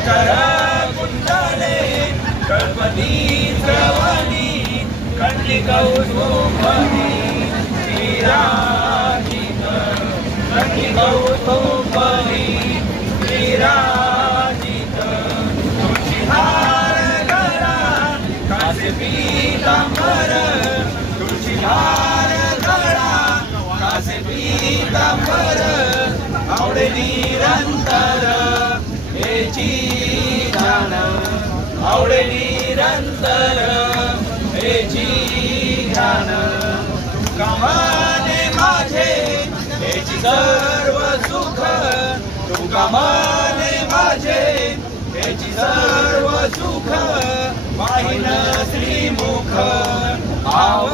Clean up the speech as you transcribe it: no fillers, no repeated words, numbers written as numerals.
मकर कुंडले कल्पती श्रवणी कंठी कौस्तुभनी विराजित कंठी कौस्तुभनी विराजित तुळशीहार गळा कासे पीतांबर तुळशीहार गळा कासे पीतांबर आवडे निरंतर हेची ध्यान आवडे निरंतर हेची ध्यान तुका माने माझे हेची सर्व सुख तुका माने माझे हेची सर्व सुख पाहिन श्रीमुख आव